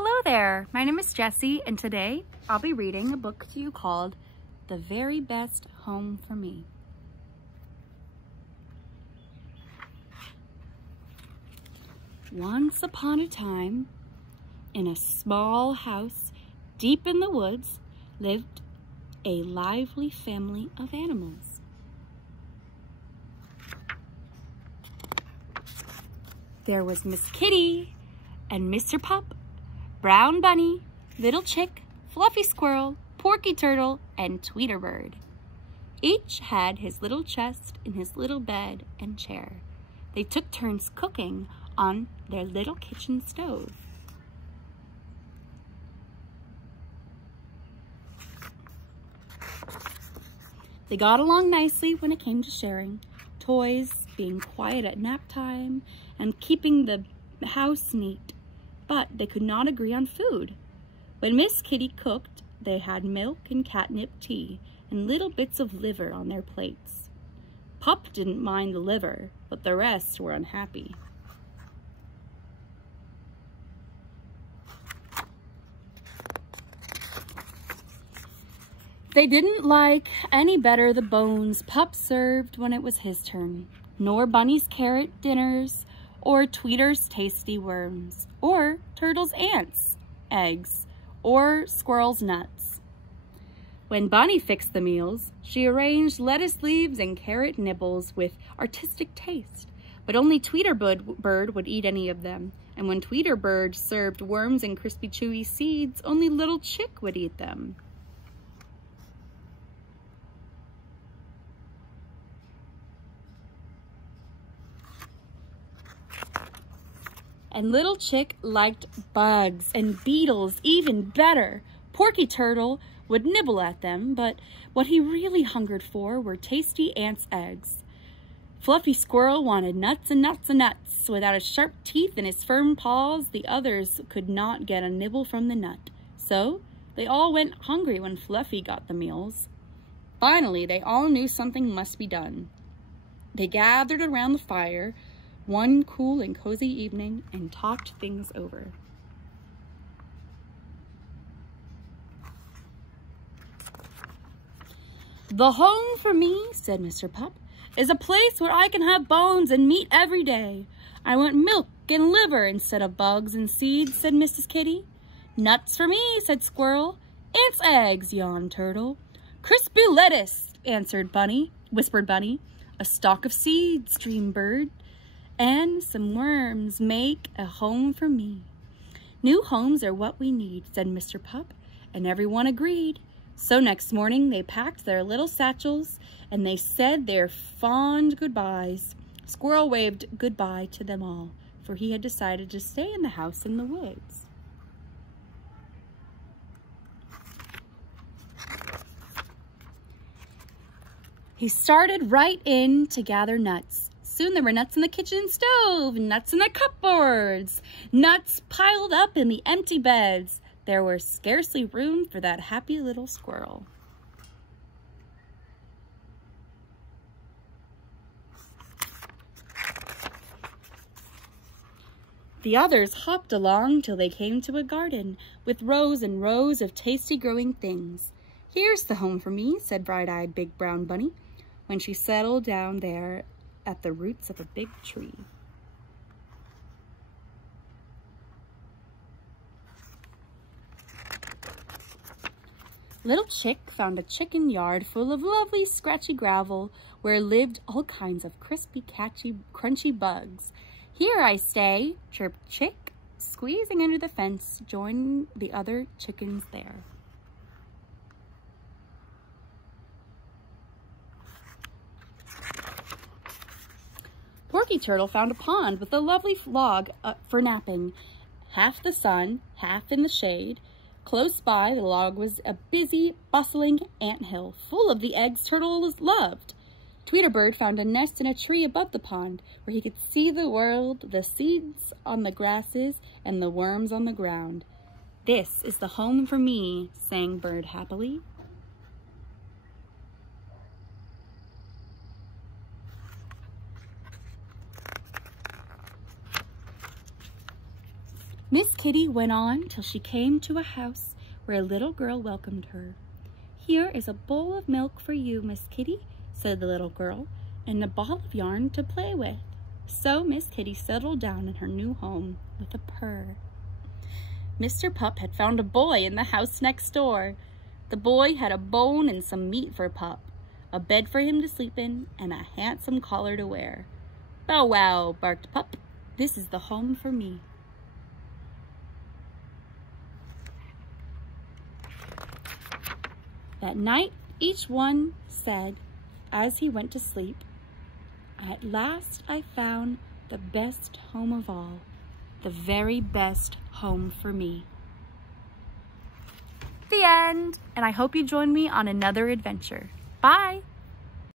Hello there, my name is Jessie, and today I'll be reading a book to you called The Very Best Home for Me. Once upon a time, in a small house deep in the woods, lived a lively family of animals. There was Miss Kitty and Mr. Pup, Brown Bunny, Little Chick, Fluffy Squirrel, Porky Turtle, and Tweeter Bird. Each had his little chest and his little bed and chair. They took turns cooking on their little kitchen stove. They got along nicely when it came to sharing, toys, being quiet at nap time, and keeping the house neat. But they could not agree on food. When Miss Kitty cooked, they had milk and catnip tea and little bits of liver on their plates. Pup didn't mind the liver, but the rest were unhappy. They didn't like any better the bones Pup served when it was his turn, nor Bunny's carrot dinners, or Tweeter's tasty worms, or Turtle's ants, eggs, or Squirrel's nuts. When Bunny fixed the meals, she arranged lettuce leaves and carrot nibbles with artistic taste, but only Tweeter Bird would eat any of them, and when Tweeter Bird served worms and crispy chewy seeds, only Little Chick would eat them. And Little Chick liked bugs and beetles even better. Porky Turtle would nibble at them, but what he really hungered for were tasty ants' eggs. Fluffy Squirrel wanted nuts and nuts and nuts. Without his sharp teeth and his firm paws, the others could not get a nibble from the nut. So they all went hungry when Fluffy got the meals. Finally, they all knew something must be done. They gathered around the fire one cool and cozy evening and talked things over. "The home for me," said Mr. Pup, "is a place where I can have bones and meat every day. I want milk and liver instead of bugs and seeds," said Mrs. Kitty. "Nuts for me," said Squirrel. "Ants' eggs," yawned Turtle. "Crispy lettuce," whispered Bunny. "A stalk of seeds," dreamed Bird. "And some worms make a home for me." "New homes are what we need," said Mr. Pup, and everyone agreed. So next morning they packed their little satchels and they said their fond goodbyes. Squirrel waved goodbye to them all, for he had decided to stay in the house in the woods. He started right in to gather nuts. Soon there were nuts in the kitchen stove, nuts in the cupboards, nuts piled up in the empty beds. There was scarcely room for that happy little squirrel. The others hopped along till they came to a garden with rows and rows of tasty growing things. "Here's the home for me," said bright-eyed Big Brown Bunny, when she settled down there at the roots of a big tree. Little Chick found a chicken yard full of lovely scratchy gravel where lived all kinds of crispy, crunchy bugs. "Here I stay," chirped Chick, squeezing under the fence, joining the other chickens there. Porky Turtle found a pond with a lovely log for napping, half the sun, half in the shade. Close by, the log was a busy, bustling anthill, full of the eggs turtles loved. Tweeter Bird found a nest in a tree above the pond, where he could see the world, the seeds on the grasses, and the worms on the ground. "This is the home for me," sang Bird happily. Miss Kitty went on till she came to a house where a little girl welcomed her. "Here is a bowl of milk for you, Miss Kitty," said the little girl, "and a ball of yarn to play with." So Miss Kitty settled down in her new home with a purr. Mr. Pup had found a boy in the house next door. The boy had a bone and some meat for Pup, a bed for him to sleep in, and a handsome collar to wear. "Bow wow," barked Pup. "This is the home for me." That night, each one said, as he went to sleep, "At last I found the best home of all, the very best home for me." The end, and I hope you join me on another adventure. Bye!